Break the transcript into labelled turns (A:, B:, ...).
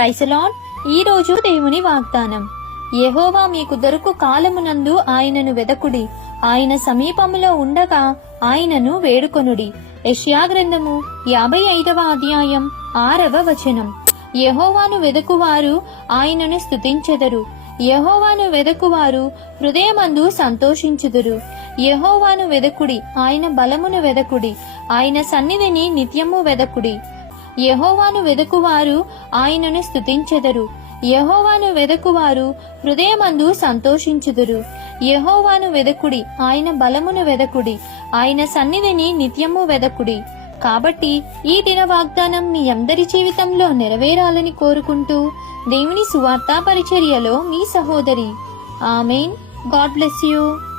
A: ప్రైసలాన్ ఈ రోజు దేవుని వాగ్దానం. యహోవా మీకు దొరకు కాలమునందు ఆయనను వెదకుడి. ఆయన సమీపములో ఉండగా ఆయనను వేడుకొనుడి. యష్యాగ్రంథము యాభై ఐదవ అధ్యాయం ఆరవ వచనం. యహోవాను వెదకువారు ఆయనను స్తుతించెదరు. యహోవాను వెదకువారు హృదయమందు సంతోషించుదురు. యహోవాను వెదకుడి ఆయన బలమును వెదకుడి. ఆయన సన్నిధిని నిత్యము వెదకుడి. యహోవాను వెదకువారు ఆయనను స్తుతించెదరు. యహోవాను వెదకువారు హృదయమందు సంతోషించుదురు. యహోవాను వెదకుడి ఆయన బలమును వెదకుడి. ఆయన సన్నిధిని నిత్యము వెదకుడి. కాబట్టి ఈ దిన వాగ్దానం మీ అందరి జీవితంలో నెరవేరాలని కోరుకుంటూ దేవుని సువార్తా పరిచర్యలో మీ సహోదరి. ఆమెన్. God bless you.